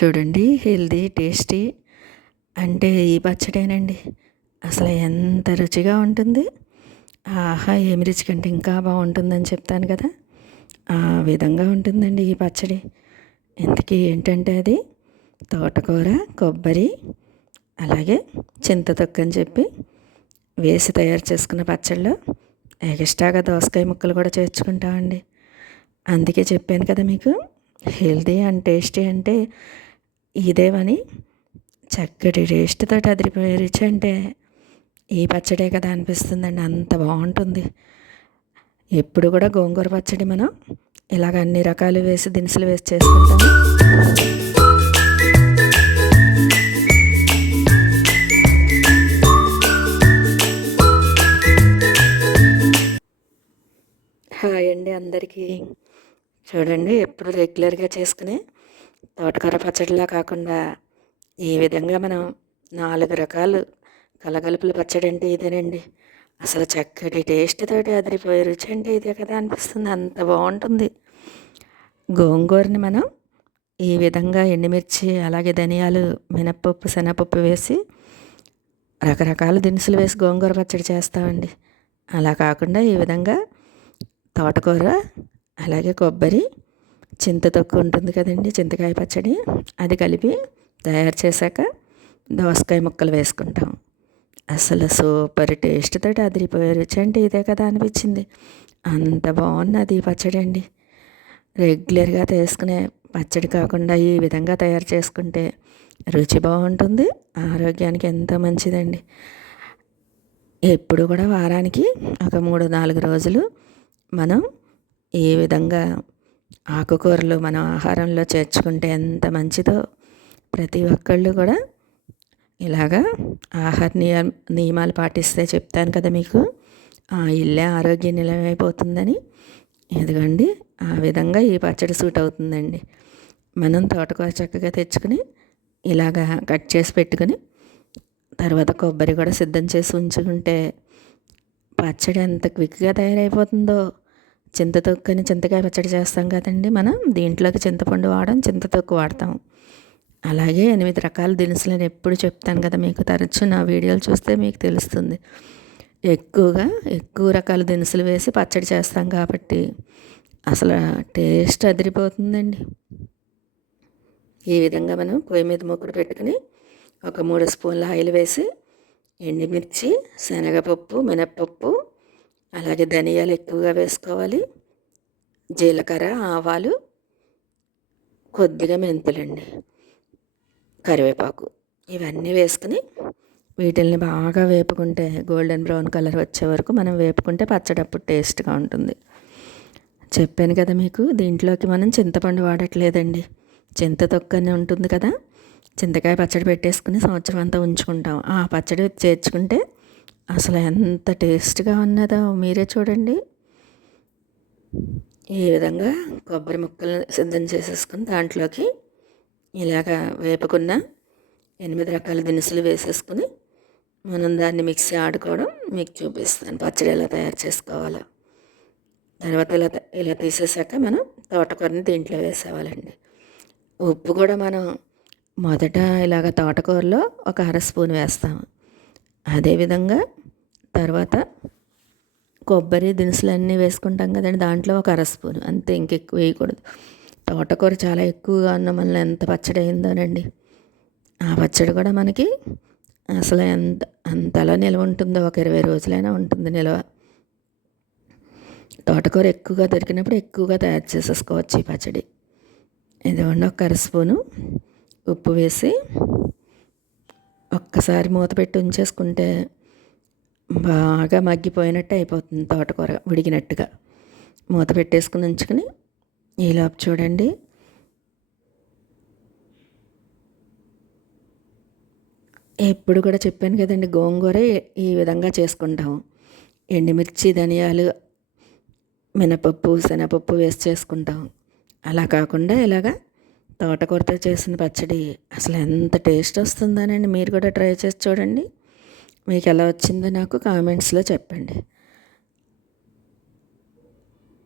చూడండి, healthy tasty అంటే ఈ పచ్చడేనండి. అసలు ఎంత రుచిగా ఉంటుంది. ఆహా! ఏమి రుచి కంటే ఇంకా బాగుంటుందని చెప్తాను కదా, ఆ విధంగా ఉంటుందండి ఈ పచ్చడి. ఇంతకీ ఏంటంటే అది తోటకూర, కొబ్బరి, అలాగే చింతతొక్కు అని చెప్పి వేసి తయారు చేసుకున్న పచ్చడిలో ఎక్స్ట్రాగా దోసకాయ ముక్కలు కూడా చేర్చుకుంటామండి. అందుకే చెప్పాను కదా మీకు, హెల్దీ అండ్ టేస్టీ అంటే ఇదేమని. చక్కటి టేస్ట్ తోటి అదిరిపోయే రుచి అంటే ఈ పచ్చడే కదా అనిపిస్తుందండి. అంత బాగుంటుంది. ఎప్పుడు కూడా గోంగూర పచ్చడి మనం ఇలాగ అన్ని రకాలు వేసి దినుసులు వేసి చేసుకుంటాము. హాయ్ అండి అందరికీ. చూడండి, ఎప్పుడు రెగ్యులర్గా చేసుకునే తోటకూర పచ్చడిలా కాకుండా ఈ విధంగా మనం 4 రకాలు కలగలుపుల పచ్చడి అంటే ఇదేనండి. అసలు చక్కటి టేస్ట్ తోటి అదిరిపోయే రుచి అంటే ఇదే కదా అనిపిస్తుంది. అంత బాగుంటుంది. గోంగూరని మనం ఈ విధంగా ఎండుమిర్చి, అలాగే ధనియాలు, మినప్పప్పు, శనగపప్పు వేసి రకరకాల దినుసులు వేసి గోంగూర పచ్చడి చేస్తామండి. అలా కాకుండా ఈ విధంగా తోటకూర, అలాగే కొబ్బరి, చింతతొక్కు ఉంటుంది కదండి, చింతకాయ పచ్చడి, అది కలిపి తయారు చేశాక దోసకాయ ముక్కలు వేసుకుంటాం. అసలు సూపర్ టేస్ట్ తోటి అదిరిపోయే రుచి అంటే ఇదే కదా అనిపించింది. అంత బాగున్నది ఈ పచ్చడి అండి. రెగ్యులర్గా చేసుకునే పచ్చడి కాకుండా ఈ విధంగా తయారు చేసుకుంటే రుచి బాగుంటుంది, ఆరోగ్యానికి ఎంతో మంచిదండి. ఎప్పుడు కూడా వారానికి ఒక 3-4 రోజులు మనం ఈ విధంగా ఆకుకూరలు మనం ఆహారంలో చేర్చుకుంటే ఎంత మంచిదో ప్రతి ఒక్కళ్ళు కూడా ఇలాగా ఆహార నియమాలు పాటిస్తే చెప్తాను కదా మీకు, ఆ ఇల్లే ఆరోగ్య నిలయమైపోతుందని. ఎదుగండి, ఆ విధంగా ఈ పచ్చడి సూట్ అవుతుందండి. మనం తోటకూర చక్కగా తెచ్చుకుని ఇలాగా కట్ చేసి పెట్టుకుని తర్వాత కొబ్బరి కూడా సిద్ధం చేసి ఉంచుకుంటే పచ్చడి ఎంత క్విక్గా తయారైపోతుందో. చింతతొక్కుని చింతకాయ పచ్చడి చేస్తాం కదండి మనం, దీంట్లోకి చింతపండు వాడడం, చింతతొక్కు వాడతాం. అలాగే 8 రకాల దినుసులని ఎప్పుడు చెప్తాను కదా మీకు, తరచు నా వీడియోలు చూస్తే మీకు తెలుస్తుంది. ఎక్కువ రకాల దినుసులు వేసి పచ్చడి చేస్తాం కాబట్టి అసలు టేస్ట్ అదిరిపోతుందండి. ఈ విధంగా మనం పొయ్యి మీద మూకుడు పెట్టుకుని ఒక 3 స్పూన్ల ఆయిల్ వేసి ఎండుమిర్చి, శనగపప్పు, మినప్పప్పు, అలాగే ధనియాలు ఎక్కువగా వేసుకోవాలి, జీలకర్ర, ఆవాలు, కొద్దిగా మెంతులండి, కరివేపాకు, ఇవన్నీ వేసుకుని వీటిల్ని బాగా వేపుకుంటే గోల్డెన్ బ్రౌన్ కలర్ వచ్చే వరకు మనం వేపుకుంటే పచ్చడి అప్పుడు టేస్ట్గా ఉంటుంది. చెప్పాను కదా మీకు, దీంట్లోకి మనం చింతపండు వాడట్లేదండి. చింతతొక్కు అని ఉంటుంది కదా, చింతకాయ పచ్చడి పెట్టేసుకుని సంవత్సరం అంతా ఉంచుకుంటాం. ఆ పచ్చడి చేర్చుకుంటే అసలు ఎంత టేస్ట్గా ఉన్నదో మీరే చూడండి. ఈ విధంగా కొబ్బరి ముక్కలు సిద్ధం చేసేసుకుని దాంట్లోకి ఇలాగా వేపుకున్న 8 రకాల దినుసులు వేసేసుకుని మనం దాన్ని మిక్సీ ఆడుకోవడం మీకు చూపిస్తాను, పచ్చడి ఎలా తయారు చేసుకోవాలో. తర్వాత ఇలా తీసేసాక మనం తోటకూరని దీంట్లో వేసేవాళ్ళండి. ఉప్పు కూడా మనం మొదట ఇలాగ తోటకూరలో ఒక 1/2 స్పూన్ వేస్తాము. అదేవిధంగా తర్వాత కొబ్బరి దినుసులు అన్నీ వేసుకుంటాం కదండి, దాంట్లో ఒక 1/2 స్పూన్ అంతే, ఇంకెక్కువ వేయకూడదు. తోటకూర చాలా ఎక్కువగా ఉన్న వల్ల ఎంత పచ్చడి అయిందోనండి. ఆ పచ్చడి కూడా మనకి అసలు అంతలా నిల్వ ఉంటుందో, ఒక 20 రోజులైనా ఉంటుంది నిల్వ. తోటకూర ఎక్కువగా దొరికినప్పుడు ఎక్కువగా తయారు చేసేసుకోవచ్చు ఈ పచ్చడి. ఇదిగోండి, ఒక 1/2 స్పూను ఉప్పు వేసి ఒక్కసారి మూత పెట్టి ఉంచేసుకుంటే బాగా మగ్గిపోయినట్టు అయిపోతుంది. తోటకూర ఉడికినట్టుగా మూత పెట్టేసుకుని ఉంచుకుని ఈలోపు చూడండి, ఎప్పుడు కూడా చెప్పాను కదండి, గోంగూర ఈ విధంగా చేసుకుంటాము. ఎండుమిర్చి, ధనియాలు, మినపప్పు, శనగపప్పు వేసి చేసుకుంటాం. అలా కాకుండా ఇలాగా తోటకూరతో చేసిన పచ్చడి అసలు ఎంత టేస్ట్ వస్తుందోనండి. మీరు కూడా ట్రై చేసి చూడండి. మీకు ఎలా వచ్చిందో నాకు కామెంట్స్లో చెప్పండి.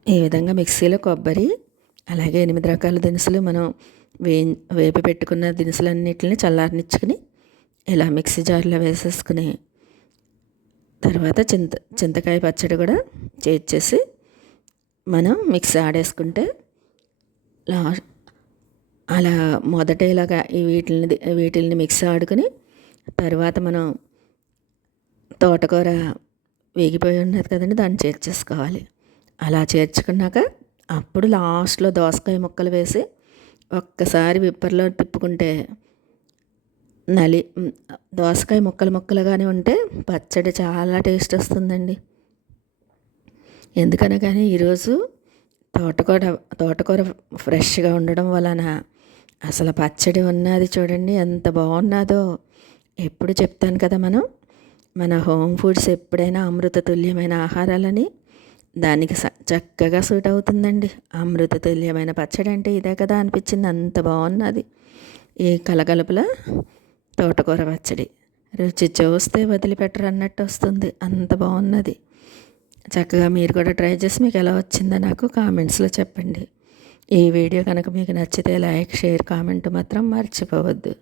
ఈ విధంగా మిక్సీలో కొబ్బరి, అలాగే 8 రకాల దినుసులు మనం వే వేపి పెట్టుకున్న దినుసులన్నిటిని చల్లారనిచ్చుకుని ఇలా మిక్సీ జార్లో వేసేసుకుని తర్వాత చింతకాయ పచ్చడి కూడా చేర్చేసి మనం మిక్సీ ఆడేసుకుంటే అలా మొదట ఇలాగా వీటిల్ని మిక్సీ ఆడుకుని తర్వాత మనం తోటకూర వేగిపోయి ఉన్నది కదండి, దాన్ని చేర్చేసుకోవాలి. అలా చేర్చుకున్నాక అప్పుడు లాస్ట్లో దోసకాయ ముక్కలు వేసి ఒక్కసారి విప్పర్లో తిప్పుకుంటే దోసకాయ ముక్కలుగానే ఉంటే పచ్చడి చాలా టేస్ట్ వస్తుందండి. ఎందుకనగానే ఈరోజు తోటకూర ఫ్రెష్గా ఉండడం వలన అసలు పచ్చడి ఉన్నది చూడండి ఎంత బాగున్నదో. ఎప్పుడు చెప్తాను కదా, మన హోమ్ ఫుడ్స్ ఎప్పుడైనా అమృత తుల్యమైన ఆహారాలని దానికి చక్కగా సూట్ అవుతుందండి. అమృత తుల్యమైన పచ్చడి అంటే ఇదే కదా అనిపించింది, అంత బాగున్నది ఈ కలగలుపుల తోటకూర పచ్చడి. రుచి చూస్తే వదిలిపెట్టరు అన్నట్టు వస్తుంది, అంత బాగున్నది. చక్కగా మీరు కూడా ట్రై చేసి మీకు ఎలా వచ్చిందో నాకు కామెంట్స్లో చెప్పండి. ఈ వీడియో కనుక మీకు నచ్చితే లైక్, షేర్, కామెంట్ మాత్రం మర్చిపోవద్దు.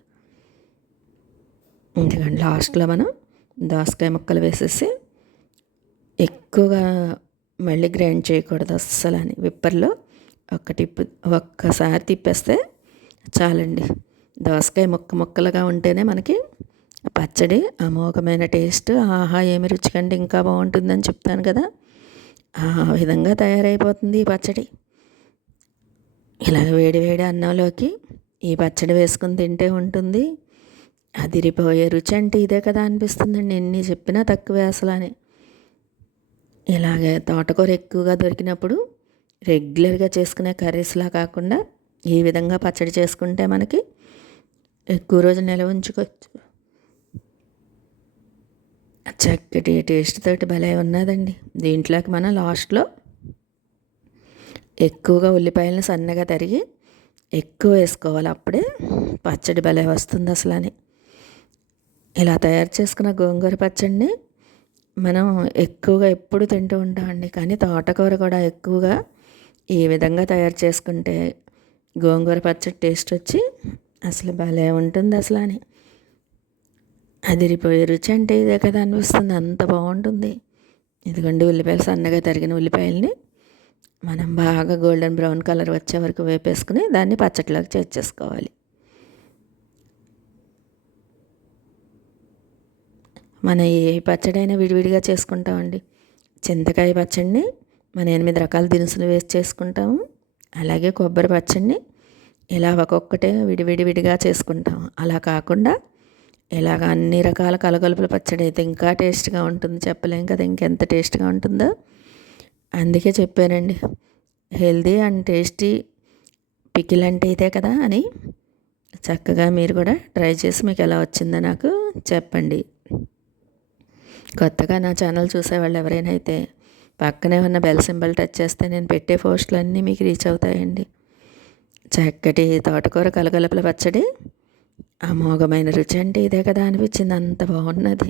ఎందుకంటే లాస్ట్లో మనం దోసకాయ ముక్కలు వేసేసి ఎక్కువగా మళ్ళీ గ్రైండ్ చేయకూడదు అస్సలు అని, విప్పర్లో ఒక్కసారి తిప్పేస్తే చాలండి. దోసకాయ ముక్కలుగా ఉంటేనే మనకి పచ్చడి అమోఘమైన టేస్ట్, ఆహా ఏమి రుచికంటే ఇంకా బాగుంటుందని చెప్తాను కదా, ఆ విధంగా తయారైపోతుంది ఈ పచ్చడి. ఇలాగ వేడి వేడి అన్నంలోకి ఈ పచ్చడి వేసుకుని తింటే ఉంటుంది అదిరిపోయే రుచి. అంటే ఇదే కదా అనిపిస్తుందండి, ఎన్ని చెప్పినా తక్కువే అసలు అని. ఇలాగే తోటకూర ఎక్కువగా దొరికినప్పుడు రెగ్యులర్గా చేసుకునే కర్రీస్లా కాకుండా ఈ విధంగా పచ్చడి చేసుకుంటే మనకి ఎక్కువ రోజులు నిల్వ ఉంచుకోవచ్చు. చక్కటి టేస్ట్ తోటి భలే ఉన్నదండి. దీంట్లోకి మనం లాస్ట్లో ఎక్కువగా ఉల్లిపాయలను సన్నగా తరిగి ఎక్కువ వేసుకోవాలి, అప్పుడే పచ్చడి భలే వస్తుంది అసలు అని. ఇలా తయారు చేసుకున్న గోంగూర పచ్చడిని మనం ఎక్కువగా ఎప్పుడు తింటూ ఉంటామండి, కానీ తోటకూర కూడా ఎక్కువగా ఈ విధంగా తయారు చేసుకుంటే గోంగూర పచ్చడి టేస్ట్ వచ్చి అసలు భలే ఉంటుంది అసలు అని. అదిరిపోయే రుచి అంటే ఇదే కదా అనిపిస్తుంది, అంత బాగుంటుంది. ఇదిగోండి ఉల్లిపాయలు సన్నగా తరిగిన ఉల్లిపాయలని మనం బాగా గోల్డెన్ బ్రౌన్ కలర్ వచ్చే వరకు వేపేసుకుని దాన్ని పచ్చడిలోకి చేర్చేసుకోవాలి. మన ఏ పచ్చడి అయినా విడివిడిగా చేసుకుంటామండి. చింతకాయ పచ్చడిని మన 8 రకాల దినుసులు వేసి చేసుకుంటాము. అలాగే కొబ్బరి పచ్చడిని ఇలా ఒక్కొక్కటే విడివిడిగా చేసుకుంటాము. అలా కాకుండా ఇలాగ అన్ని రకాల కలగలుపుల పచ్చడి అయితే ఇంకా టేస్ట్గా ఉంటుంది, చెప్పలేం కదా ఇంకెంత టేస్ట్గా ఉంటుందో. అందుకే చెప్పానండి, హెల్దీ అండ్ టేస్టీ పికిల్ అంటే ఇదే కదా అని. చక్కగా మీరు కూడా ట్రై చేసి మీకు ఎలా వచ్చిందో నాకు చెప్పండి. కొత్తగా నా ఛానల్ చూసేవాళ్ళు ఎవరైనా అయితే పక్కనే ఉన్న బెల్ సింబల్ టచ్ చేస్తే నేను పెట్టే పోస్టులు అన్నీ మీకు రీచ్ అవుతాయండి. చక్కటి తోటకూర కలగలుపుల పచ్చడి అమోఘమైన రుచి అంటే ఇదే కదా అనిపించింది, అంత బాగున్నది.